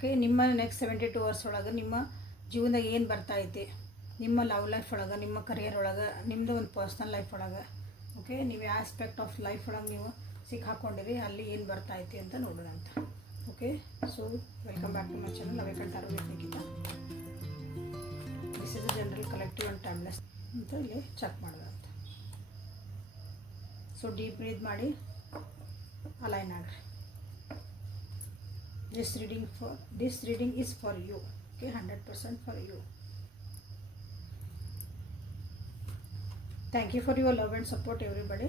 Okay. ನಿಮ್ಮ next 72 hours ಒಳಗೆ ನಿಮ್ಮ ಜೀವನದಾಗ ಏನು ಬರ್ತೈತಿ, ನಿಮ್ಮ ಲವ್ ಲೈಫ್ ಒಳಗೆ, ನಿಮ್ಮ ಕರಿಯರ್ ಒಳಗೆ, ನಿಮ್ಮದು ಒಂದು ಪರ್ಸ್ನಲ್ ಲೈಫ್ ಒಳಗೆ, ಓಕೆ, ನೀವು ಯಾವ ಆಸ್ಪೆಕ್ಟ್ ಆಫ್ ಲೈಫ್ ಒಳಗೆ ನೀವು ಸಿಕ್ಕಾಕೊಂಡಿರಿ, ಅಲ್ಲಿ ಏನು ಬರ್ತೈತಿ ಅಂತ ನೋಡೋಣ ಅಂತ. Okay. So welcome back to my channel ಲವೇಕಂಟಾರು Nikhita. This is general collective and timeless ಅಂತ ಇಲ್ಲಿ ಚೆಕ್ ಮಾಡೋಣ ಅಂತ. ಸೊ ಡೀಪ್ ಬ್ರೀತ್ ಮಾಡಿ ಅಲೈನ್ ಆಗ್ರಿ. this reading is for you, okay, 100% for you. Thank you for your love and support everybody.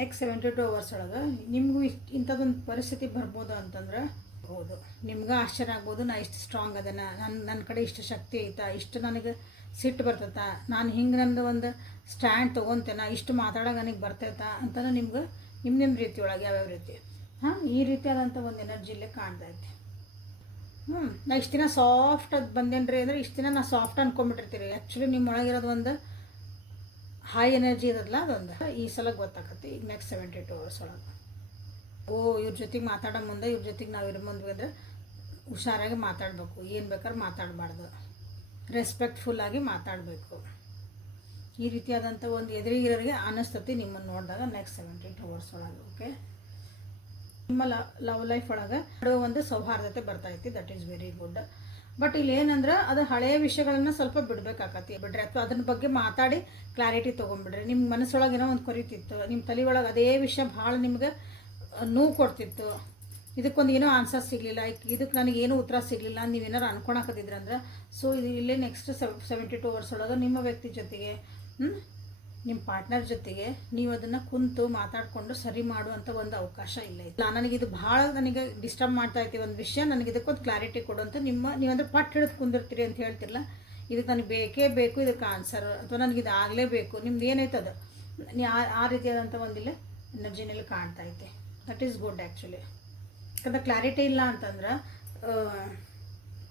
Next 72 hours ಒಳಗೆ ನಿಮಗೂ ಇಂಥದ್ದೊಂದು ಪರಿಸ್ಥಿತಿ ಬರ್ಬೋದು ಅಂತಂದ್ರೆ ಹೌದು, ನಿಮ್ಗೆ ಆಶ್ಚರ್ಯ ಆಗ್ಬೋದು, ನಾ ಇಷ್ಟು ಸ್ಟ್ರಾಂಗ್ ಅದನ, ನನ್ನ ಕಡೆ ಇಷ್ಟು ಶಕ್ತಿ ಐತಾ, ಇಷ್ಟು ನನಗೆ ಸಿಟ್ಟು ಬರ್ತೈತ, ನಾನು ಹಿಂಗೆ ನಂದು ಒಂದು ಸ್ಟ್ಯಾಂಡ್ ತೊಗೊತೇನೆ, ಇಷ್ಟು ಮಾತಾಡೋಕೆ ನನಗೆ ಬರ್ತೈತಾ ಅಂತಲೂ ನಿಮ್ಗೆ ನಿಮ್ಮ ರೀತಿ ಒಳಗೆ ಯಾವ್ಯಾವ ರೀತಿ ಈ ರೀತಿಯಾದಂಥ ಒಂದು ಎನರ್ಜಿಲ್ಲೇ ಕಾಣ್ತೈತಿ. ನಾ ಇಷ್ಟು ದಿನ ಸಾಫ್ಟ್ ಅದು ಬಂದೇನ್ರಿ ಅಂದರೆ ಇಷ್ಟು ದಿನ ನಾ ಸಾಫ್ಟ್ ಅಂದ್ಕೊಂಬಿಟ್ಟಿರ್ತೀರಿ. ಆ್ಯಕ್ಚುಲಿ ನಿಮ್ಮ ಒಳಗಿರೋದು ಒಂದು ಹೈ ಎನರ್ಜಿ ಇರೋದಲ್ಲ, ಅದೊಂದು ಈ ಸಲ ಗೊತ್ತಾಕತಿ. ಈಗ ನೆಕ್ಸ್ಟ್ 72 ಅವರ್ಸ್ ಒಳಗೆ ಇವ್ರ ಜೊತೆಗೆ ಮಾತಾಡೋ ಮುಂದೆ, ಇವ್ರ ಜೊತೆಗೆ ನಾವು ಇರೋ ಮುಂದೆ ಅಂದರೆ ಹುಷಾರಾಗಿ ಮಾತಾಡಬೇಕು, ಏನು ಬೇಕಾದ್ರೆ ಮಾತಾಡಬಾರ್ದು, ರೆಸ್ಪೆಕ್ಟ್ಫುಲ್ಲಾಗಿ ಮಾತಾಡಬೇಕು. ಈ ರೀತಿಯಾದಂಥ ಒಂದು ಎದುರಿಗಿರೋರಿಗೆ ಅನ್ನಿಸ್ತತಿ ನಿಮ್ಮನ್ನು ನೋಡಿದಾಗ ನೆಕ್ಸ್ಟ್ 72 ಅವರ್ಸ್ ಒಳಗೆ. ಓಕೆ. ನಿಮ್ಮ ಲವ್ ಲೈಫ್ ಒಳಗೆ ಒಂದು ಸೌಹಾರ್ದತೆ ಬರ್ತೈತಿ, that is very good. But ಇಲ್ಲಿ ಏನಂದ್ರೆ ಅದು ಹಳೆಯ ವಿಷಯಗಳನ್ನ ಸ್ವಲ್ಪ ಬಿಡ್ಬೇಕಾಕತಿ, ಬಿಡ್ರಿ, ಅಥವಾ ಅದ್ರ ಬಗ್ಗೆ ಮಾತಾಡಿ ಕ್ಲಾರಿಟಿ ತೊಗೊಂಡ್ಬಿಡ್ರಿ. ನಿಮ್ಮ ಮನಸ್ಸೊಳಗೇನೋ ಒಂದು ಕೊರಿತಿತ್ತು, ನಿಮ್ಮ ತಲೆ ಒಳಗೆ ಅದೇ ವಿಷಯ ಭಾಳ ನಿಮ್ಗೆ ನೋವು ಕೊಡ್ತಿತ್ತು, ಇದಕ್ಕೊಂದು ಏನೋ ಆನ್ಸರ್ ಸಿಗಲಿಲ್ಲ, ಇದಕ್ಕೆ ನನಗೇನು ಉತ್ತರ ಸಿಗಲಿಲ್ಲ, ನೀವೇನಾರು ಅನ್ಕೊಳಕತ್ತಿದ್ರಂದ್ರೆ, ಸೊ ಇದು ಇಲ್ಲೇ ನೆಕ್ಸ್ಟ್ 72 ಅವರ್ಸ್ ಒಳಗೆ ನಿಮ್ಮ ವ್ಯಕ್ತಿ ಜೊತೆಗೆ, ನಿಮ್ಮ ಪಾರ್ಟ್ನರ್ ಜೊತೆಗೆ ನೀವು ಅದನ್ನು ಕುಂತು ಮಾತಾಡಿಕೊಂಡು ಸರಿ ಮಾಡುವಂಥ ಒಂದು ಅವಕಾಶ ಇಲ್ಲ. ನನಗಿದು ಭಾಳ ನನಗೆ ಡಿಸ್ಟರ್ಬ್ ಮಾಡ್ತಾ ಇರ್ತೀವಿ ಒಂದು ವಿಷಯ, ನನಗೆ ಇದಕ್ಕೊಂದು ಕ್ಲಾರಿಟಿ ಕೊಡುವಂಥ ನೀವಂದ್ರೆ ಪಟ್ಟು ಹಿಡಿದು ಕುಂದಿರ್ತೀರಿ ಅಂತ ಹೇಳ್ತಿರಲ್ಲ, ಇದಕ್ಕೆ ನನಗೆ ಬೇಕೇ ಬೇಕು ಇದಕ್ಕೆ ಆನ್ಸರ್, ಅಥವಾ ನನಗಿದು ಆಗಲೇಬೇಕು, ನಿಮ್ದು ಏನೈತೆ ಅದು ಆ ರೀತಿಯಾದಂಥ ಒಂದಿಲ್ಲ ಎನರ್ಜಿನಲ್ಲಿ ಕಾಣ್ತಾ ಐತೆ. That is good actually. ಯಾಕಂದ್ರೆ ಕ್ಲಾರಿಟಿ ಇಲ್ಲ ಅಂತಂದ್ರೆ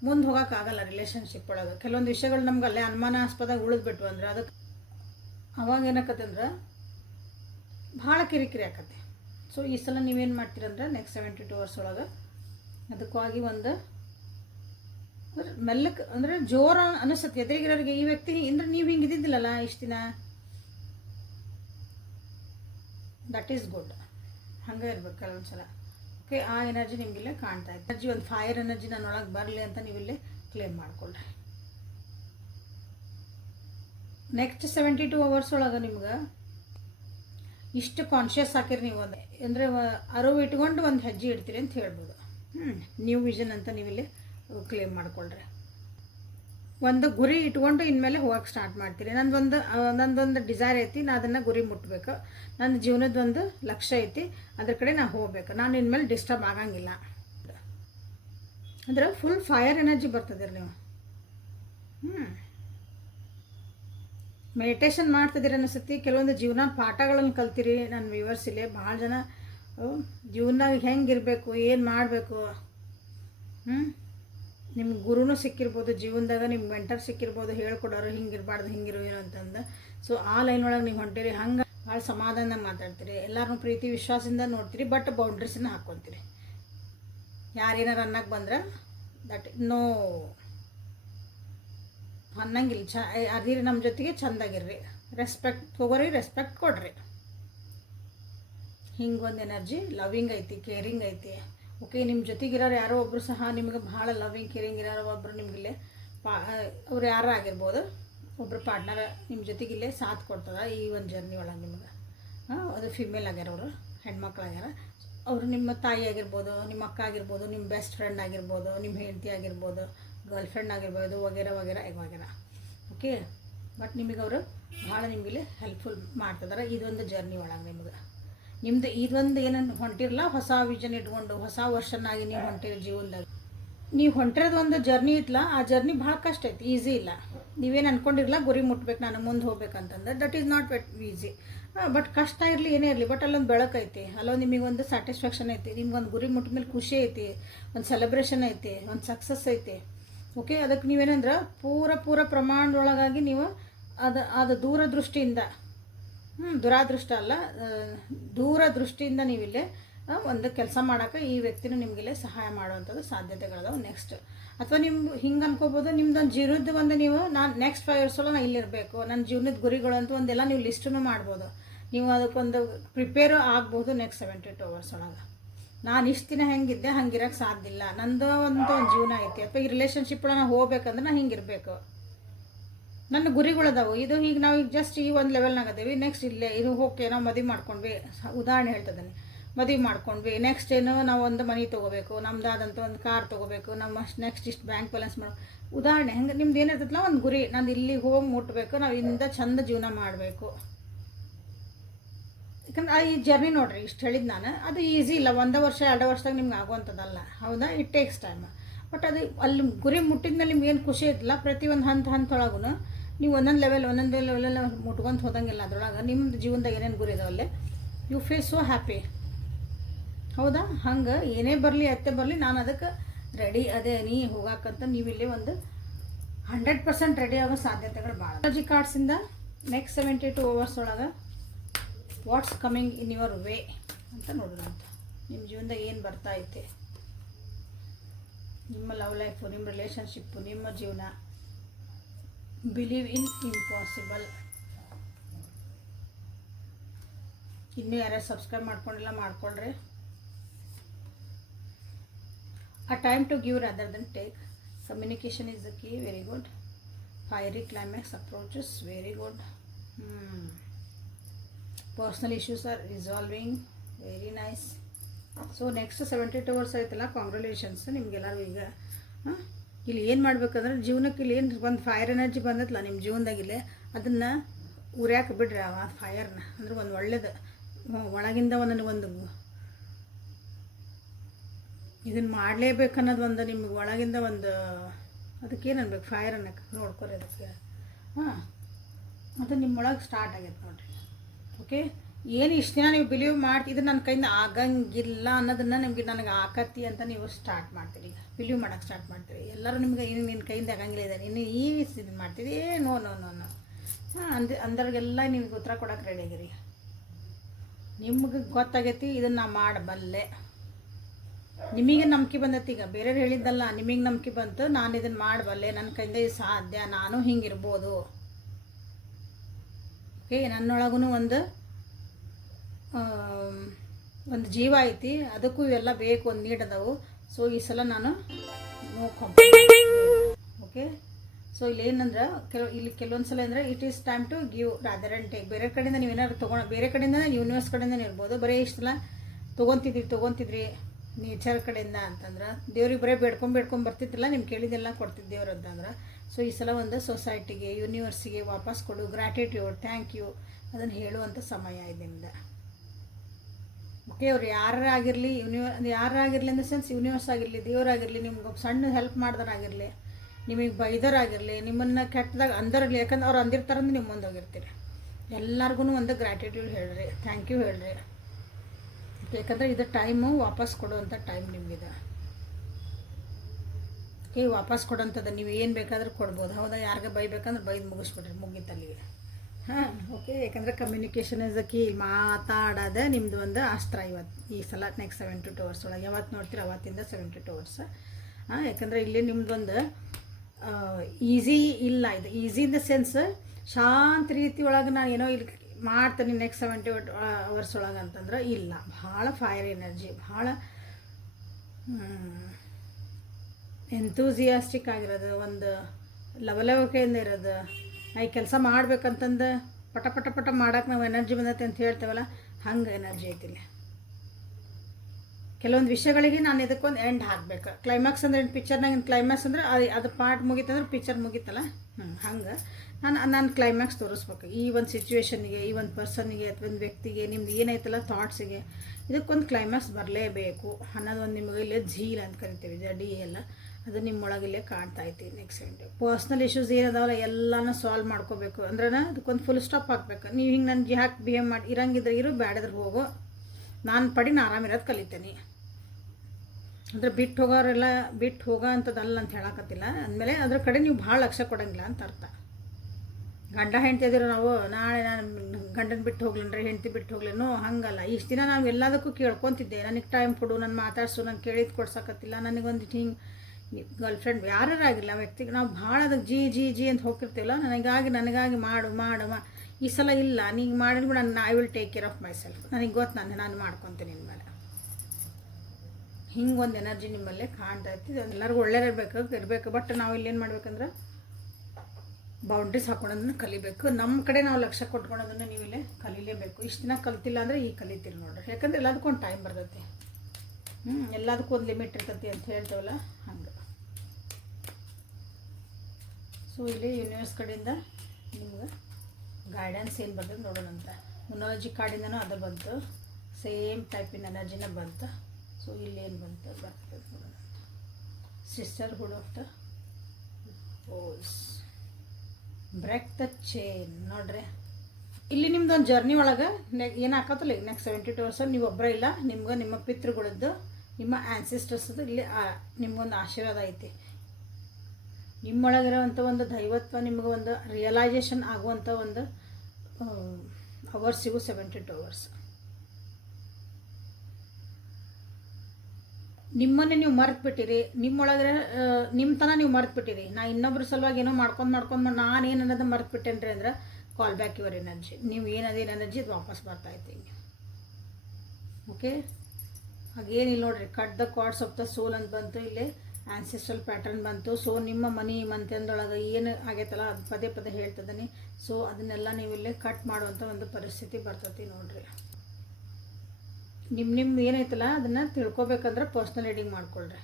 ಮುಂದೆ ಹೋಗೋಕ್ಕಾಗಲ್ಲ ರಿಲೇಷನ್ಶಿಪ್ ಒಳಗೆ. ಕೆಲವೊಂದು ವಿಷಯಗಳು ನಮ್ಗೆ ಅಲ್ಲೇ ಅನುಮಾನಾಸ್ಪದ ಉಳಿದ್ಬಿಟ್ವು ಅಂದ್ರೆ ಅದಕ್ಕೆ ಅವಾಗ ಏನಾಕತ್ತಂದ್ರೆ ಭಾಳ ಕಿರಿಕಿರಿ ಆಕತ್ತೆ. ಸೊ ಈ ಸಲ ನೀವೇನು ಮಾಡ್ತೀರಂದ್ರೆ ನೆಕ್ಸ್ಟ್ 72 ಅವರ್ಸ್ ಒಳಗೆ ಅದಕ್ಕಾಗಿ ಒಂದು ಮೆಲ್ಲಕ್ಕೆ ಅಂದರೆ ಜೋರ ಅನಿಸುತ್ತೆ ಎದುರಿಗಿರೋರಿಗೆ, ಈ ವ್ಯಕ್ತಿ ಅಂದ್ರೆ ನೀವು ಹಿಂಗೆ ಇದ್ದಿದ್ದಿಲ್ಲಲ್ಲ ಇಷ್ಟು ದಿನ, ದಟ್ ಈಸ್ ಗುಡ್. ಹಂಗೆ ಇರ್ಬೇಕು ಕೆಲವೊಂದು ಸಲ. ಓಕೆ. ಆ ಎನರ್ಜಿ ನಿಮಗಿಲ್ಲೇ ಕಾಣ್ತಾ ಇದೆ. ಎನರ್ಜಿ ಒಂದು ಫೈರ್ ಎನರ್ಜಿ ನನ್ನೊಳಗೆ ಬರಲಿ ಅಂತ ನೀವಿಲ್ಲೇ ಕ್ಲೇಮ್ ಮಾಡಿಕೊಳ್ಳ್ರಿ. ನೆಕ್ಸ್ಟ್ 72 ಅವರ್ಸ್ ಒಳಗೆ ನಿಮ್ಗೆ ಇಷ್ಟು ಕಾನ್ಷಿಯಸ್ ಹಾಕಿರಿ ನೀವು, ಒಂದು ಅಂದರೆ ಅರಿವು ಇಟ್ಕೊಂಡು ಒಂದು ಹೆಜ್ಜೆ ಇಡ್ತೀರಿ ಅಂತ ಹೇಳ್ಬೋದು. ನ್ಯೂ ವಿಷನ್ ಅಂತ ನೀವಿಲ್ಲಿ ಕ್ಲೇಮ್ ಮಾಡ್ಕೊಳ್ರಿ. ಒಂದು ಗುರಿ ಇಟ್ಕೊಂಡು ಇನ್ಮೇಲೆ ಹೋಗಕ್ಕೆ ಸ್ಟಾರ್ಟ್ ಮಾಡ್ತೀರಿ. ನಂದೊಂದು ಡಿಸೈರ್ ಐತಿ, ನಾನು ಅದನ್ನು ಗುರಿ ಮುಟ್ಟಬೇಕು, ನನ್ನ ಜೀವನದ ಒಂದು ಲಕ್ಷ್ಯ ಐತಿ, ಅದ್ರ ಕಡೆ ನಾನು ಹೋಗ್ಬೇಕು, ನಾನು ಇನ್ಮೇಲೆ ಡಿಸ್ಟರ್ಬ್ ಆಗಂಗಿಲ್ಲ ಅಂದ್ರೆ ಫುಲ್ ಫೈರ್ ಎನರ್ಜಿ ಬರ್ತದಿರಿ ನೀವು. ಮೆಡಿಟೇಷನ್ ಮಾಡ್ತಿದ್ದೀರಿ ಅನಿಸುತ್ತೆ, ಕೆಲವೊಂದು ಜೀವನ ಪಾಠಗಳನ್ನು ಕಲ್ತಿರಿ. ನನ್ನ ವ್ಯೂವರ್ಸ್ ಇಲ್ಲೇ ಭಾಳ ಜನ ಜೀವನದಾಗ ಹೆಂಗಿರಬೇಕು, ಏನು ಮಾಡಬೇಕು, ನಿಮ್ಮ ಗುರುನೂ ಸಿಕ್ಕಿರ್ಬೋದು ಜೀವನದಾಗ, ನಿಮ್ಮ ಮೆಂಟರ್ ಸಿಕ್ಕಿರ್ಬೋದು, ಹೇಳ್ಕೊಡೋರು ಹಿಂಗಿರಬಾರ್ದು ಹಿಂಗಿರು ಏನು ಅಂತಂದು. ಸೊ ಆ ಲೈನ್ ಒಳಗೆ ನೀವು ಹೊಂಟಿರಿ, ಹಂಗೆ ಭಾಳ ಸಮಾಧಾನದಾಗ ಮಾತಾಡ್ತೀರಿ, ಎಲ್ಲರನ್ನೂ ಪ್ರೀತಿ ವಿಶ್ವಾಸದಿಂದ ನೋಡ್ತೀರಿ, ಬಟ್ ಬೌಂಡ್ರೀಸನ್ನ ಹಾಕ್ಕೊತೀರಿ. ಯಾರೇನಾರು ಅನ್ನಕ್ಕೆ ಬಂದ್ರೆ ದಟ್ ನೋ ಅನ್ನಂಗಿಲ್ಲ, ಅದಿರಿ, ನಮ್ಮ ಜೊತೆಗೆ ಚೆಂದಾಗಿರ್ರಿ, ರೆಸ್ಪೆಕ್ಟ್ ತೊಗೋರಿ, ರೆಸ್ಪೆಕ್ಟ್ ಕೊಡ್ರಿ. ಹಿಂಗೊಂದು ಎನರ್ಜಿ ಲವಿಂಗ್ ಐತಿ, ಕೇರಿಂಗ್ ಐತಿ. ಓಕೆ. ನಿಮ್ಮ ಜೊತೆಗಿರೋರು ಯಾರೋ ಒಬ್ಬರು ಸಹ ನಿಮ್ಗೆ ಭಾಳ ಲವಿಂಗ್ ಕೇರಿಂಗ್ ಇರೋರು ಒಬ್ಬರು ನಿಮಗಿಲ್ಲೇ ಅವ್ರು ಯಾರು ಆಗಿರ್ಬೋದು, ಒಬ್ಬರು ಪಾರ್ಟ್ನರ್ ನಿಮ್ಮ ಜೊತೆಗಿಲ್ಲೇ ಸಾಥ್ ಕೊಡ್ತದೆ ಈ ಒಂದು ಜರ್ನಿ ಒಳಗೆ ನಿಮ್ಗೆ. ಅದು ಫಿಮೇಲ್ ಆಗ್ಯಾರವರು, ಹೆಣ್ಮಕ್ಳು ಆಗ್ಯಾರ, ಅವರು ನಿಮ್ಮ ತಾಯಿ ಆಗಿರ್ಬೋದು, ನಿಮ್ಮ ಅಕ್ಕ ಆಗಿರ್ಬೋದು, ನಿಮ್ಮ ಬೆಸ್ಟ್ ಫ್ರೆಂಡ್ ಆಗಿರ್ಬೋದು, ನಿಮ್ಮ ಹೆಂಡತಿ ಆಗಿರ್ಬೋದು, ಗರ್ಲ್ ಫ್ರೆಂಡ್ ಆಗಿರ್ಬೋದು, ವಗೇರ ವಗೇರ ವಗೇರ. ಓಕೆ. ಬಟ್ ನಿಮಗೆ ಅವರು ಭಾಳ ನಿಮಗಿಲ್ಲಿ ಹೆಲ್ಪ್ಫುಲ್ ಮಾಡ್ತಿದ್ದಾರೆ ಇದೊಂದು ಜರ್ನಿ ಒಳಗೆ. ನಿಮ್ಮದು ಇದೊಂದು ಏನನ್ನು ಹೊಂಟಿರಲ್ಲ, ಹೊಸ ವಿಷನ್ ಇಟ್ಕೊಂಡು ಹೊಸ ವರ್ಷನ್ ಆಗಿ ನೀವು ಹೊಂಟಿರಿ ಜೀವನದಾಗ. ನೀವು ಹೊಂಟಿರೋದು ಒಂದು ಜರ್ನಿ ಇತ್ತಲ್ಲ, ಆ ಜರ್ನಿ ಭಾಳ ಕಷ್ಟ ಐತಿ, ಈಸಿ ಇಲ್ಲ. ನೀವೇನು ಅಂದ್ಕೊಂಡಿರಲ್ಲ ಗುರಿ ಮುಟ್ಬೇಕು, ನಾನು ಮುಂದೆ ಹೋಗ್ಬೇಕಂತಂದ್ರೆ that is not easy. But ಕಷ್ಟ ಇರಲಿ ಏನೇ ಇರಲಿ, ಬಟ್ ಅಲ್ಲೊಂದು ಬೆಳಕು ಐತಿ, ಅಲ್ಲೊಂದು ನಿಮಗೊಂದು ಸ್ಯಾಟಿಸ್ಫ್ಯಾಕ್ಷನ್ ಐತಿ, ನಿಮ್ಗೊಂದು ಗುರಿ ಮುಟ್ಟ ಮೇಲೆ ಖುಷಿ ಐತಿ, ಒಂದು ಸೆಲೆಬ್ರೇಷನ್ ಐತಿ, ಒಂದು ಸಕ್ಸಸ್ ಐತಿ. ಓಕೆ. ಅದಕ್ಕೆ ನೀವೇನಂದ್ರೆ ಪೂರ ಪ್ರಮಾಣದೊಳಗಾಗಿ ನೀವು ಅದು ದೂರದೃಷ್ಟಿಯಿಂದ, ದುರಾದೃಷ್ಟ ಅಲ್ಲ, ದೂರದೃಷ್ಟಿಯಿಂದ ನೀವಿಲ್ಲೇ ಒಂದು ಕೆಲಸ ಮಾಡೋಕೆ ಈ ವ್ಯಕ್ತಿನೂ ನಿಮಗಿಲ್ಲೇ ಸಹಾಯ ಮಾಡುವಂಥದ್ದು ಸಾಧ್ಯತೆಗಳದಾವೆ. ನೆಕ್ಸ್ಟ್ ಅಥವಾ ನಿಮ್ಮ ಹಿಂಗೆ ಅನ್ಕೋಬೋದು, ನಿಮ್ದೊಂದು ಜೀವನದ ಒಂದು ನೀವು ನಾನು ನೆಕ್ಸ್ಟ್ 5 ಇಯರ್ಸ್ ಒಳಗೆ ನಾನು ಇಲ್ಲಿರಬೇಕು, ನನ್ನ ಜೀವನದ ಗುರಿಗಳು ಅಂತ ಒಂದೆಲ್ಲ ನೀವು ಲಿಸ್ಟನ್ನು ಮಾಡ್ಬೋದು. ನೀವು ಅದಕ್ಕೊಂದು ಪ್ರಿಪೇರು ಆಗ್ಬೋದು. ನೆಕ್ಸ್ಟ್ 72 ಅವರ್ಸ್ ಒಳಗೆ ನಾನು ಇಷ್ಟು ದಿನ ಹೆಂಗಿದ್ದೆ ಹಂಗಿರೋಕ್ಕೆ ಸಾಧ್ಯ ಇಲ್ಲ, ನಂದು ಒಂದು ಜೀವನ ಐತಿ, ಅಥವಾ ಈ ರಿಲೇಷನ್ಶಿಪ್ ಒಳಗೆ ನಾನು ಹೋಗ್ಬೇಕಂದ್ರೆ ನಾನು ಹಿಂಗಿರಬೇಕು, ನನ್ನ ಗುರಿಗಳದಾವು. ಇದು ಈಗ ನಾವು ಈಗ ಜಸ್ಟ್ ಈ ಒಂದು ಲೆವೆಲ್ನಾಗ ಅದೇವಿ. ನೆಕ್ಸ್ಟ್ ಇಲ್ಲೇ ಇದು ಓಕೆ ನಾವು ಮದುವೆ ಮಾಡ್ಕೊಂಡ್ವಿ, ಉದಾಹರಣೆ ಹೇಳ್ತಿದ್ದಾನೆ, ಮದುವೆ ಮಾಡ್ಕೊಂಡ್ವಿ, ನೆಕ್ಸ್ಟ್ ಏನು ನಾವು ಒಂದು ಮನೆ ತೊಗೋಬೇಕು, ನಮ್ದಾದಂಥ ಒಂದು ಕಾರ್ ತೊಗೋಬೇಕು, ನಮ್ಮ ನೆಕ್ಸ್ಟ್ ಇಷ್ಟು ಬ್ಯಾಂಕ್ ಬ್ಯಾಲೆನ್ಸ್ ಮಾಡೋ ಉದಾಹರಣೆ. ಹಂಗೆ ನಿಮ್ದು ಏನಿರ್ತೈತಲ್ಲ ಒಂದು ಗುರಿ, ನಾನು ಇಲ್ಲಿಗೆ ಹೋಗಿ ಮುಟ್ಟಬೇಕು, ನಾವು ಇಂದ ಚಂದ ಜೀವನ ಮಾಡಬೇಕು. ಯಾಕಂದ್ರೆ ಈ ಜರ್ನಿ ನೋಡ್ರಿ ಇಷ್ಟು ಹೇಳಿದ್ದು ನಾನು, ಅದು ಈಸಿ ಇಲ್ಲ, 1 ವರ್ಷ 2 ವರ್ಷದಾಗ ನಿಮ್ಗೆ ಆಗುವಂಥದ್ದಲ್ಲ, ಹೌದಾ? It takes time. ಬಟ್ ಅದು ಅಲ್ಲಿ ಗುರಿ ಮುಟ್ಟಿದ ಮೇಲೆ ನಿಮ್ಗೆ ಏನು ಖುಷಿ ಇರ್ತಲ್ಲ, ಪ್ರತಿ ಒಂದು ಹಂತೊಳಗೂ ನೀವು ಒಂದೊಂದು ಲೆವೆಲ್ ಮುಟ್ಕೊಂತ ಹೋದಂಗೆಲ್ಲ ಅದ್ರೊಳಗೆ ನಿಮ್ಮದು ಜೀವನದಾಗ ಏನೇನು ಗುರಿ ಇದಾವಲ್ಲೇ ಯು ಫೀಲ್ ಸೋ ಹ್ಯಾಪಿ, ಹೌದಾ? ಹಂಗೆ ಏನೇ ಬರಲಿ ಅತ್ತೆ ಬರಲಿ ನಾನು ಅದಕ್ಕೆ ರೆಡಿ ಅದೇ ನೀ ಹೋಗಾಕಂತ ನೀವಿಲ್ಲಿ ಒಂದು 100% ರೆಡಿ ಆಗೋ ಸಾಧ್ಯತೆಗಳು ಭಾಳ. ಎನರ್ಜಿ ಕಾರ್ಡ್ಸಿಂದ ನೆಕ್ಸ್ಟ್ 72 ಅವರ್ಸ್ ಒಳಗೆ what's coming in your way ಅಂತ ನೋಡೋಣಂತ. ನಿಮ್ಮ ಜೀವನದಾಗ ಏನು ಬರ್ತಾ ಐತೆ, ನಿಮ್ಮ ಲವ್ ಲೈಫು, ನಿಮ್ಮ ರಿಲೇಷನ್ಶಿಪ್ಪು, ನಿಮ್ಮ ಜೀವನ. Believe in impossible. ಇನ್ನೂ ಯಾರ್ಯಾರು ಸಬ್ಸ್ಕ್ರೈಬ್ ಮಾಡ್ಕೊಂಡಿಲ್ಲ ಮಾಡ್ಕೊಳ್ರಿ. A time to give rather than take. Communication is the key. Very good. Fiery climax approaches. Very good. Personal issues are resolving. Very nice. So next 72 hours ಆಯ್ತಲ್ಲ, congratulations ನಿಮಗೆಲ್ಲರಿಗೂ. ಈಗ ಇಲ್ಲಿ ಏನು ಮಾಡ್ಬೇಕಂದ್ರೆ ಜೀವನಕ್ಕೆ ಇಲ್ಲಿ ಏನು ಒಂದು ಫೈರ್ ಎನರ್ಜಿ ಬಂದತ್ತಲ್ಲ ನಿಮ್ಮ ಜೀವನದಾಗಿಲ್ಲೇ, ಅದನ್ನು ಉರ್ಯಾಕೆ ಬಿಡ್ರಿ ಆ ಫೈರ್ನ. ಅಂದ್ರೆ ಒಂದು ಒಳ್ಳೇದು ಒಳಗಿಂದ ಒಂದು ಇದನ್ನು ಮಾಡಲೇಬೇಕು ಅನ್ನೋದು ಒಂದು ನಿಮ್ಗೆ ಒಳಗಿಂದ ಒಂದು ಅದಕ್ಕೇನು ಅನ್ಬೇಕು, ಫೈರ್ ಅನ್ನಕ್ಕೆ ನೋಡ್ಕೊರಿ ಅದಕ್ಕೆ. ಅದು ನಿಮ್ಮೊಳಗೆ ಸ್ಟಾರ್ಟ್ ಆಗೈತೆ ನೋಡಿರಿ. ಓಕೆ, ಏನು ಇಷ್ಟು ದಿನ ನೀವು ಬಿಲೀವ್ ಇದು ನನ್ನ ಕೈಯಿಂದ ಆಗಂಗಿಲ್ಲ ಅನ್ನೋದನ್ನು ನನಗೆ ಆಕತಿ ಅಂತ ನೀವು ಸ್ಟಾರ್ಟ್ ಮಾಡ್ತೀರಿ. ಈಗ ಬಿಲೀವ್ ಮಾಡೋಕ್ಕೆ ಸ್ಟಾರ್ಟ್ ಮಾಡ್ತೀರಿ. ಎಲ್ಲರೂ ನಿಮ್ಗೆ ಏನು ನಿನ್ನ ಕೈಯಿಂದ ಆಗಂಗಿಲ್ಲ ಇದೆ, ಇನ್ನು ಈ ಇದು ಮಾಡ್ತೀರಿ, ನೋ ನೋ ನೋ ನೋ ಅಂದವ್ರಿಗೆಲ್ಲ ನಿಮ್ಗೆ ಉತ್ತರ ಕೊಡೋಕೆ ರೆಡಿ ಆಗಿರಿ. ನಿಮ್ಗೆ ಗೊತ್ತಾಗೈತಿ ಇದನ್ನು ಮಾಡಬಲ್ಲೆ, ನಿಮಗೆ ನಂಬಿಕೆ ಬಂದೈತಿ. ಈಗ ಬೇರೆಯವ್ರು ಹೇಳಿದ್ದಲ್ಲ, ನಿಮಗೆ ನಂಬಿಕೆ ಬಂತು, ನಾನು ಇದನ್ನು ಮಾಡಬಲ್ಲೆ, ನನ್ನ ಕೈಯಿಂದ ಇದು ಸಾಧ್ಯ, ನಾನು ಹಿಂಗಿರ್ಬೋದು. ಓಕೆ, ನನ್ನೊಳಗೂ ಒಂದು ಜೀವ ಐತಿ, ಅದಕ್ಕೂ ಇವೆಲ್ಲ ಬೇಕು, ಒಂದು ನೀಡದವು. ಸೊ ಈ ಸಲ ನಾನು ನೋ ಕಾಂಪ್ರಮೈಸ್. ಓಕೆ, ಸೊ ಇಲ್ಲಿ ಏನಂದ್ರೆ ಕೆಲವೊಂದು ಸಲ ಅಂದರೆ it is time to give rather and take. ಬೇರೆ ಕಡೆಯಿಂದ ನೀವೇನಾದ್ರು ಬೇರೆ ಕಡೆಯಿಂದ ಯೂನಿವರ್ಸ್ ಕಡೆಯಿಂದ ಇರ್ಬೋದು. ಬರೀ ಇಷ್ಟೆಲ್ಲ ತೊಗೊತಿದ್ರಿ ನೇಚರ್ ಕಡೆಯಿಂದ ಅಂತಂದ್ರೆ ದೇವ್ರಿಗೆ ಬರೀ ಬೇಡ್ಕೊಂಡು ಬರ್ತಿದ್ದಿಲ್ಲ, ನಿಮ್ಗೆ ಕೇಳಿದೆಲ್ಲ ಕೊಡ್ತಿದ್ದೇವ್ರು ಅಂತಂದ್ರೆ. ಸೊ ಈ ಸಲ ಒಂದು ಸೊಸೈಟಿಗೆ, ಯೂನಿವರ್ಸಿಗೆ ವಾಪಸ್ ಕೊಡು, ಗ್ರ್ಯಾಟಿಟ್ಯೂಡ್, ಥ್ಯಾಂಕ್ ಯು ಅದನ್ನು ಹೇಳುವಂಥ ಸಮಯ ಇದೆ ನಿಮ್ದು. ಓಕೆ, ಅವ್ರು ಯಾರಾಗಿರಲಿ, ಯಾರಾಗಿರಲಿ ಇನ್ ದ ಸೆನ್ಸ್ ಯೂನಿವರ್ಸ್ ಆಗಿರಲಿ, ದೇವರಾಗಿರಲಿ, ನಿಮ್ಗೆ ಸಣ್ಣ ಹೆಲ್ಪ್ ಮಾಡ್ದಾರಾಗಿರಲಿ, ನಿಮಗೆ ಬೈದರಾಗಿರಲಿ, ನಿಮ್ಮನ್ನು ಕೆಟ್ಟದಾಗ ಅಂದರಿರಲಿ, ಯಾಕಂದ್ರೆ ಅವ್ರು ಅಂದಿರ್ತಾರಂದ್ರೆ ನೀವು ಮುಂದೆ ಹೋಗಿರ್ತೀರಿ. ಎಲ್ಲರಿಗೂ ಒಂದು ಗ್ರ್ಯಾಟಿಟ್ಯೂಡ್ ಹೇಳ್ರಿ, ಥ್ಯಾಂಕ್ ಯು ಹೇಳ್ರಿ. ಯಾಕಂದರೆ ಇದು ಟೈಮು ವಾಪಸ್ ಕೊಡುವಂಥ ಟೈಮ್ ನಿಮಗಿದೆ. ಓಕೆ, ವಾಪಸ್ ಕೊಡೋಂಥದ್ದು ನೀವು ಏನು ಬೇಕಾದರೂ ಕೊಡ್ಬೋದು, ಹೌದಾ? ಯಾರಿಗೆ ಬೈಬೇಕಂದ್ರೆ ಬೈದು ಮುಗಿಸ್ಬಿಡ್ರಿ, ಮುಗಿತಲ್ಲಿಗೆ. ಓಕೆ, ಯಾಕಂದರೆ ಕಮ್ಯುನಿಕೇಷನ್ ಇಸ್ ದ ಕೀ. ಮಾತಾಡೋದೇ ನಿಮ್ಮದು ಒಂದು ಅಸ್ತ್ರ ಈ ಸಲ ನೆಕ್ಸ್ಟ್ 72 ಅವರ್ಸ್ ಒಳಗೆ. ಯಾವತ್ತು ನೋಡ್ತೀರಿ ಅವತ್ತಿಂದ 72 ಅವರ್ಸ್. ಯಾಕಂದರೆ ಇಲ್ಲಿ ನಿಮ್ದೊಂದು ಈಸಿ ಇಲ್ಲ, ಇದು ಈಸಿ ಇನ್ ದ ಸೆನ್ಸ್ ಶಾಂತ ರೀತಿ ಒಳಗೆ ನಾನು ಏನೋ ಇಲ್ಲಿ ಮಾಡ್ತೀನಿ ನೆಕ್ಸ್ಟ್ 72 ಅವರ್ಸ್ ಒಳಗೆ ಅಂತಂದ್ರೆ ಇಲ್ಲ. ಭಾಳ ಫೈರ್ ಎನರ್ಜಿ, ಭಾಳ ಎಂತೂಸಿಯಾಸ್ಟಿಕ್ ಆಗಿರೋದು, ಒಂದು ಲವಲವಿಕೆಯಿಂದ ಇರೋದು. ಈ ಕೆಲಸ ಮಾಡ್ಬೇಕಂತಂದು ಪಟ ಮಾಡೋಕೆ ನಾವು ಎನರ್ಜಿ ಬಂದೈತೆ ಅಂತ ಹೇಳ್ತೇವಲ್ಲ, ಹಂಗೆ ಎನರ್ಜಿ ಐತಿಲ್ಲ. ಕೆಲವೊಂದು ವಿಷಯಗಳಿಗೆ ನಾನು ಇದಕ್ಕೊಂದು ಎಂಡ್ ಹಾಕಬೇಕು. ಕ್ಲೈಮ್ಯಾಕ್ಸ್ ಅಂದರೆ ಪಿಕ್ಚರ್ನಾಗ ಕ್ಲೈಮ್ಯಾಕ್ಸ್ ಅಂದರೆ ಅದು ಪಾರ್ಟ್ ಮುಗೀತಂದ್ರೆ ಪಿಕ್ಚರ್ ಮುಗೀತಲ್ಲ, ಹಂಗೆ ನಾನು ಕ್ಲೈಮ್ಯಾಕ್ಸ್ ತೋರಿಸ್ಬೇಕು. ಈ ಒಂದು ಸಿಚುವೇಶನ್ಗೆ, ಈ ಒಂದು ಪರ್ಸನ್ಗೆ ಅಥವಾ ಒಂದು ವ್ಯಕ್ತಿಗೆ, ನಿಮ್ದು ಏನೈತಲ್ಲ ಥಾಟ್ಸಿಗೆ, ಇದಕ್ಕೊಂದು ಕ್ಲೈಮ್ಯಾಕ್ಸ್ ಬರಲೇಬೇಕು ಅನ್ನೋದು ಒಂದು ನಿಮಗೆ ಇಲ್ಲೇ ಝೀಲ್ ಅಂತ ಕರಿತೀವಿ, ಜಡಿ ಎಲ್ಲ ಅದು ನಿಮ್ಮೊಳಗಿಲ್ಲೇ ಕಾಣ್ತಾ ಐತಿ. ನೆಕ್ಸ್ಟ್ ಪರ್ಸ್ನಲ್ ಇಶ್ಯೂಸ್ ಏನದಾವಲ್ಲ ಎಲ್ಲನೂ ಸಾಲ್ವ್ ಮಾಡ್ಕೋಬೇಕು. ಅಂದ್ರೆ ಅದಕ್ಕೊಂದು ಫುಲ್ ಸ್ಟಾಪ್ ಹಾಕ್ಬೇಕು. ನೀವು ಹಿಂಗೆ ನನ್ನ ಯಾಕೆ ಬಿಹೇವ್ ಮಾಡಿ ಇರಂಗಿದ್ರೆ ಇರು, ಬ್ಯಾಡದ್ರೆ ಹೋಗೋ, ನಾನು ಪಡಿ ಆರಾಮಿರೋದು ಕಲಿತೇನೆ. ಅಂದರೆ ಬಿಟ್ಟು ಹೋಗೋ ಅಂಥದ್ದಲ್ಲ ಅಂತ ಹೇಳಕತ್ತಿಲ್ಲ. ಅಂದಮೇಲೆ ಅದ್ರ ಕಡೆ ನೀವು ಭಾಳ ಲಕ್ಷ್ಯ ಕೊಡೋಂಗಿಲ್ಲ ಅಂತ ಅರ್ಥ. ಗಂಡ ಹೆಂಡ್ತಿ ಇದ್ದೀರೋ ನಾವು, ನಾಳೆ ನಾನು ಗಂಡನ ಬಿಟ್ಟು ಹೋಗ್ಲೇನ್ರಿ, ಹೆಂಡ್ತಿ ಬಿಟ್ಟು ಹೋಗ್ಲೇನೋ, ಹಂಗಲ್ಲ. ಇಷ್ಟು ದಿನ ನಾವು ಎಲ್ಲದಕ್ಕೂ ಕೇಳ್ಕೊತಿದ್ದೆ, ನನಗೆ ಟೈಮ್ ಕೊಡು, ನಾನು ಮಾತಾಡ್ಸು, ನಾನು ಕೇಳಿದ್ದು ಕೊಡ್ಸಕತ್ತಿಲ್ಲ, ನನಗೊಂದು ಹಿಂಗೆ ಗರ್ಲ್ ಫ್ರೆಂಡ್ ಯಾರಾಗಿಲ್ಲ ವ್ಯಕ್ತಿಗೆ ನಾವು ಭಾಳ ಅದಕ್ಕೆ ಜಿ ಜಿ ಜಿ ಅಂತ ಹೋಗ್ತಿರ್ತೀವಲ್ಲ, ನನಗಾಗಿ ಮಾಡು ಮಾಡು ಈ ಸಲ ಇಲ್ಲ, ನೀನು ಮಾಡಿದ್ರು ಕೂಡ I will take care of my self, ನನಗೆ ಗೊತ್ತು ನಾನು ಮಾಡ್ಕೊತೀನಿ ನಿಮ್ಮಲ್ಲಿ. ಹಿಂಗೊಂದು ಎನರ್ಜಿ ನಿಮ್ಮಲ್ಲೇ ಕಾಣ್ತಾ ಇರ್ತೀವಿ. ಎಲ್ಲರಿಗೂ ಇರಬೇಕು. ಬಟ್ ನಾವು ಇಲ್ಲೇನು ಮಾಡ್ಬೇಕಂದ್ರೆ ಬೌಂಡ್ರೀಸ್ ಹಾಕೊಳ್ಳೋದನ್ನು ಕಲಿಬೇಕು. ನಮ್ಮ ಕಡೆ ನಾವು ಲಕ್ಷ್ಯ ಕೊಟ್ಕೊಳೋದನ್ನು ನೀವು ಇಲ್ಲೇ ಕಲೀಲೇಬೇಕು. ಇಷ್ಟು ದಿನ ಕಲ್ತಿಲ್ಲ ಅಂದರೆ ಈಗ ಕಲಿತೀರಿ ನೋಡ್ರಿ. ಯಾಕಂದ್ರೆ ಎಲ್ಲದಕ್ಕೂ ಒಂದು ಟೈಮ್ ಬರ್ತೈತಿ. ಎಲ್ಲದಕ್ಕೂ ಒಂದು ಲಿಮಿಟ್ ಇರ್ತೈತಿ ಅಂತ ಹೇಳ್ತೇವಲ್ಲ, ಹಂಗೆ. ಸೊ ಇಲ್ಲಿ ಯೂನಿವರ್ಸ್ ಕಡೆಯಿಂದ ನಿಮ್ಗೆ ಗೈಡೆನ್ಸ್ ಏನು ಬರ್ತದೆ ನೋಡೋಣಂತ. ನ್ಯೂಮರಾಲಜಿ ಕಾರ್ಡಿಂದನೂ ಅದು ಬಂತು, ಸೇಮ್ ಟೈಪಿನ ಎನರ್ಜಿನ ಬಂತು. ಸೊ ಇಲ್ಲಿ ಏನು ಬರ್ತದೆ ನೋಡೋಣ. Sisterhood of the oath, break the chain. ನೋಡ್ರಿ ಇಲ್ಲಿ ನಿಮ್ದು ಒಂದು ಜರ್ನಿ ಒಳಗೆ ಏನು ಹಾಕತ್ತಲ್ಲ, ಈಗ ನೆಕ್ಸ್ಟ್ 72 hours ನೀವು ಒಬ್ಬರೇ ಇಲ್ಲ, ನಿಮ್ಗೆ ನಿಮ್ಮ ಪಿತೃಗಳದ್ದು, ನಿಮ್ಮ ಆ್ಯನ್ಸಿಸ್ಟರ್ಸ್ದು ಇಲ್ಲಿ ನಿಮ್ಗೊಂದು ಆಶೀರ್ವಾದ ಐತಿ. ನಿಮ್ಮೊಳಗಿರೋವಂಥ ಒಂದು ದೈವತ್ವ ನಿಮ್ಗೆ ಒಂದು ರಿಯಲೈಸೇಷನ್ ಆಗುವಂಥ ಒಂದು ಅವರ್ಸ್ ಇವು 72 hours. ನಿಮ್ಮನ್ನೇ ನೀವು ಮರೆತುಬಿಟ್ಟಿರಿ, ನಿಮ್ಮೊಳಗೆ ನಿಮ್ಮತನ ನೀವು ಮರೆತುಬಿಟ್ಟಿರಿ. ನಾ ಇನ್ನೊಬ್ರ ಸಲುವಾಗಿ ಏನೋ ಮಾಡ್ಕೊಂಡು ನಾನೇನು ಅನ್ನೋದು ಮರೆತುಬಿಟ್ಟೇನ್ರಿ ಅಂದ್ರೆ ಕಾಲ್ ಬ್ಯಾಕ್ ಯುವರ್ ಎನರ್ಜಿ. ನೀವು ಏನದೇನು ಎನರ್ಜಿ ಅದು ವಾಪಸ್ ಬರ್ತೈತೆ ಹಿಂಗೆ. ಓಕೆ, ಹಾಗೇನಿಲ್ಲ ನೋಡ್ರಿ. Cut the cards of the soul ಅಂತ ಬಂತು, ಇಲ್ಲಿ ಆ್ಯನ್ಸಿಸ್ಟ್ರಲ್ ಪ್ಯಾಟರ್ನ್ ಬಂತು. ಸೊ ನಿಮ್ಮ ಮನಿ ಮಂತ್ಯಂದೊಳಗೆ ಏನು ಆಗೈತಲ್ಲ ಅದು ಪದೇ ಪದೇ ಹೇಳ್ತದನಿ. ಸೊ ಅದನ್ನೆಲ್ಲ ನೀವು ಇಲ್ಲೇ ಕಟ್ ಮಾಡುವಂಥ ಒಂದು ಪರಿಸ್ಥಿತಿ ಬರ್ತೈತಿ ನೋಡ್ರಿ. ನಿಮ್ಮ ಏನೈತಲ್ಲ ಅದನ್ನು ತಿಳ್ಕೊಬೇಕಂದ್ರೆ ಪರ್ಸ್ನಲ್ ರೀಡಿಂಗ್ ಮಾಡ್ಕೊಳ್ರಿ.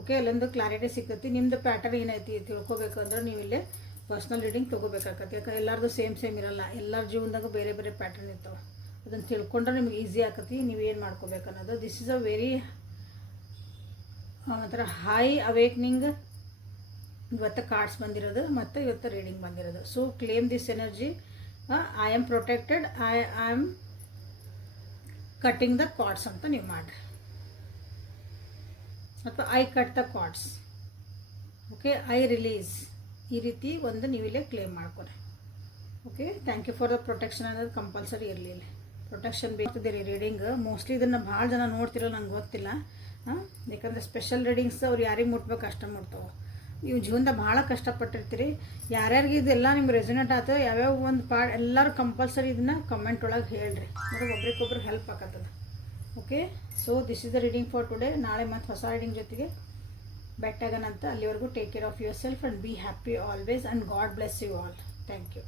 ಓಕೆ, ಅಲ್ಲೊಂದು ಕ್ಲಾರಿಟಿ ಸಿಗ್ತೈತಿ. ನಿಮ್ಮದು ಪ್ಯಾಟರ್ನ್ ಏನೈತಿ ತಿಳ್ಕೊಬೇಕಂದ್ರೆ ನೀವು ಇಲ್ಲೇ ಪರ್ಸ್ನಲ್ ರೀಡಿಂಗ್ ತೊಗೋಬೇಕಾಗತ್ತೆ. ಯಾಕಂದ್ರೆ ಎಲ್ಲರದು ಸೇಮ್ ಇರಲ್ಲ, ಎಲ್ಲರ ಜೀವನದಾಗ ಬೇರೆ ಬೇರೆ ಪ್ಯಾಟರ್ನ್ ಇರ್ತಾವೆ. ಅದನ್ನು ತಿಳ್ಕೊಂಡ್ರೆ ನಿಮ್ಗೆ ಈಸಿ ಆಕತಿ ನೀವು ಏನು ಮಾಡ್ಕೋಬೇಕು ಅನ್ನೋದು. ದಿಸ್ ಇಸ್ ಅ ವೆರಿ ಒಂಥರ ಹೈ ಅವೇಕ್ನಿಂಗ್ ಇವತ್ತು ಕಾರ್ಡ್ಸ್ ಬಂದಿರೋದು ಮತ್ತು ಇವತ್ತು ರೀಡಿಂಗ್ ಬಂದಿರೋದು. So claim this energy. I am protected, I am cutting the cards ಅಂತ ನೀವು ಮಾಡಿರಿ, ಅಥವಾ I cut the cards. Okay, I release, ಈ ರೀತಿ ಒಂದು ನೀವಿಲ್ಲೇ ಕ್ಲೇಮ್ ಮಾಡ್ಕೊರಿ. Okay, thank you for the protection ಅನ್ನೋದು ಕಂಪಲ್ಸರಿ ಇರಲಿಲ್ಲ. ಪ್ರೊಟೆಕ್ಷನ್ ಬೇಕಿದ್ದೀರಿ ರೀಡಿಂಗ್. ಮೋಸ್ಟ್ಲಿ ಇದನ್ನು ಭಾಳ ಜನ ನೋಡ್ತಿರೋ ನಂಗೆ ಗೊತ್ತಿಲ್ಲ. ಯಾಕಂದರೆ ಸ್ಪೆಷಲ್ ರೀಡಿಂಗ್ಸ್ ಅವ್ರು ಯಾರಿಗೆ ಮುಟ್ಬೇಕು ಅಷ್ಟೇ ಮುಟ್ತಾವೆ. ನೀವು ಜೀವನದಾಗ ಭಾಳ ಕಷ್ಟಪಟ್ಟಿರ್ತೀರಿ. ಯಾರ್ಯಾರಿಗೆ ಇದೆಲ್ಲ ನಿಮ್ಗೆ ರೆಸೊನೇಟ್ ಆಯ್ತು, ಯಾವ್ಯಾವ ಒಂದು ಎಲ್ಲರೂ ಕಂಪಲ್ಸರಿ ಇದನ್ನು ಕಮೆಂಟ್ ಒಳಗೆ ಹೇಳ್ರಿ. ಅಂದರೆ ಒಬ್ರಿಗೊಬ್ರು ಹೆಲ್ಪ್ ಆಗತ್ತದ. Okay, so this is the reading for today. ನಾಳೆ ಮತ್ತು ಹೊಸ ರೀಡಿಂಗ್ ಜೊತೆಗೆ ಬೆಟ್ಟಾಗನಂತ. ಅಲ್ಲಿವರೆಗೂ take care of yourself and be happy always and God bless you all. Thank you.